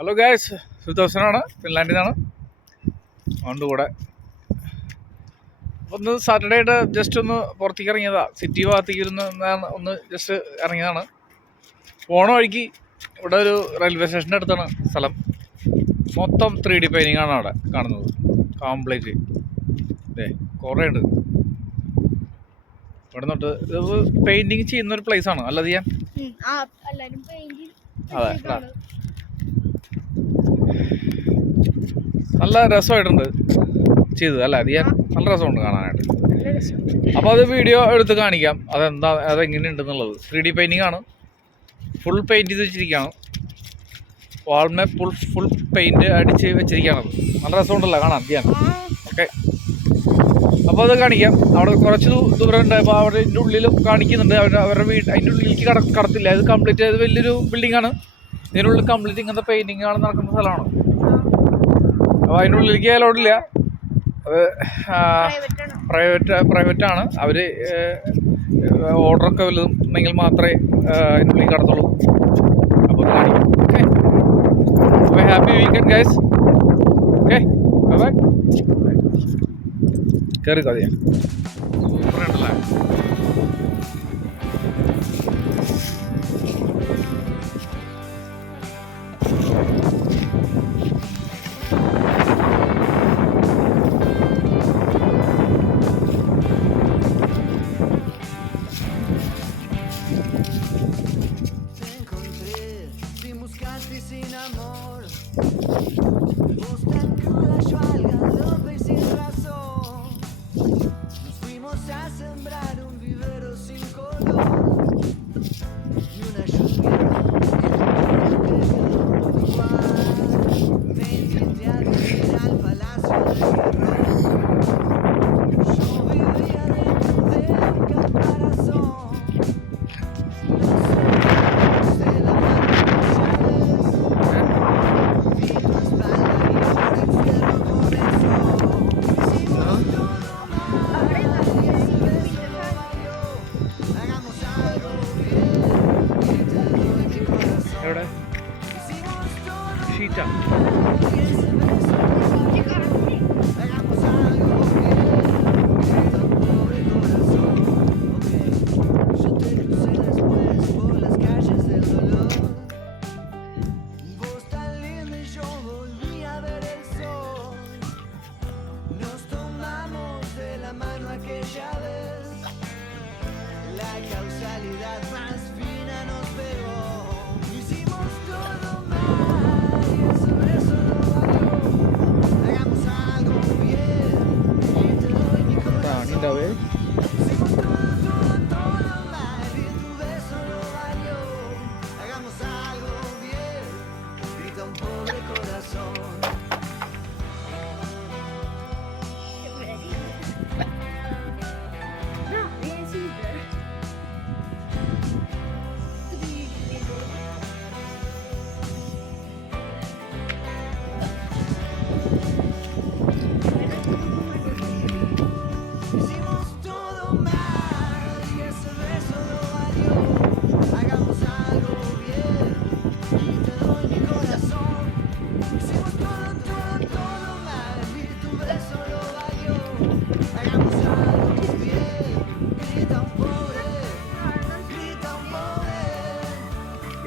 Hello guys, സുദർശനാണ്, ഫിൻലാൻഡിൽ നിന്നാണ്. അതുകൊണ്ട് കൂടെ ഒന്ന് സാറ്റർഡേ ആയിട്ട് ജസ്റ്റ് ഒന്ന് പുറത്തേക്ക് ഇറങ്ങിയതാണ്. സിറ്റി ഭാഗത്തേക്ക് ഒന്ന് ജസ്റ്റ് ഇറങ്ങിയതാണ്. പോണ വഴിക്ക് ഇവിടെ ഒരു റെയിൽവേ സ്റ്റേഷൻ്റെ അടുത്താണ് സ്ഥലം. മൊത്തം 3D പെയിൻറ്റിംഗ് ആണ് അവിടെ കാണുന്നത്. കംപ്ലീറ്റ് കുറേ ഉണ്ട്. ഇവിടെ നിന്നിട്ട് ഇത് പെയിൻറ്റിങ് ചെയ്യുന്ന ഒരു പ്ലേസാണ് അല്ല ചെയ്യാൻ. അതെ, നല്ല രസമായിട്ടുണ്ട് ചെയ്തത് അല്ല അത് ചെയ്യാൻ. നല്ല രസമുണ്ട് കാണാനായിട്ട്. അപ്പോൾ അത് വീഡിയോ എടുത്ത് കാണിക്കാം അതെങ്ങനെയുണ്ടെന്നുള്ളത്. 3D പെയിൻറ്റിംഗ് ആണ്. ഫുൾ പെയിൻറ്റ് ചെയ്ത് വെച്ചിരിക്കുകയാണ്. വാൾമേ ഫുൾ പെയിൻറ്റ് അടിച്ച് വെച്ചിരിക്കുകയാണത്. നല്ല രസമുണ്ടല്ലോ കാണാൻ ചെയ്യാൻ. ഓക്കെ, അപ്പോൾ അത് കാണിക്കാം. അവിടെ കുറച്ച് ദൂരം ഉണ്ട്. അപ്പോൾ അവിടെ അതിൻ്റെ ഉള്ളിലും കാണിക്കുന്നുണ്ട്. അവരുടെ വീട് അതിൻ്റെ ഉള്ളിലേക്ക് കടത്തില്ല. ഇത് കംപ്ലീറ്റ് ഇത് വലിയൊരു ബിൽഡിംഗ് ആണ്. ഇതിനുള്ളിൽ കംപ്ലീറ്റ് ഇങ്ങനത്തെ പെയിൻറ്റിങ് ആണ് നടക്കുന്ന സ്ഥലമാണ്. അപ്പോൾ അതിൻ്റെ ഉള്ളിലേക്ക് അലോഡില്ല. അത് പ്രൈവറ്റാണ്. അവർ ഓർഡറൊക്കെ വല്ലതും ഉണ്ടെങ്കിൽ മാത്രമേ അതിൻ്റെ ഉള്ളിൽ കടത്തുള്ളൂ. അപ്പോൾ കാണിക്കാം. ഓക്കെ, അപ്പോൾ happy weekend guys. Okay, bye. കയറി കഥയാ സൂപ്പറുണ്ടല്ലേ. Sin amor, vos tan cruda, yo al galope y sin razón. Nos fuimos a sembrar un vivero sin color y una lluvia igual. Me invité a vivir al palacio del terror. Yo vivía dentro de mi caparazón. എവിടെ ഷീറ്റാ? La causalidad más fina nos pegó. Hicimos todo mal y eso no valió. Hagamos algo bien y te doy mi corazón. Hicimos todo mal y tu beso no valió. Hagamos algo bien, grita un pobre corazón.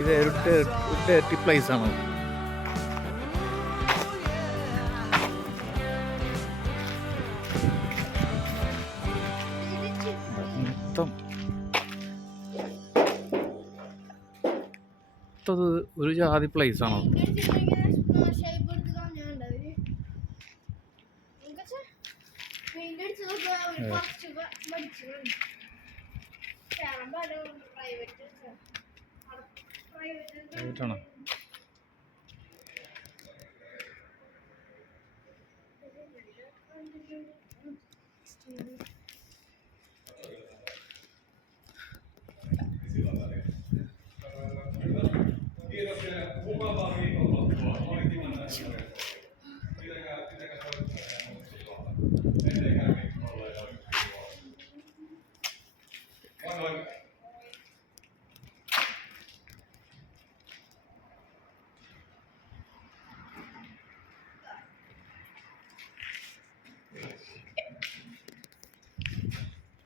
ഇത് ഒരു dirty place ആണ്. മൊത്തം ഒരു ജാതി place ആണ്. ാണ്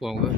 നമുക്ക്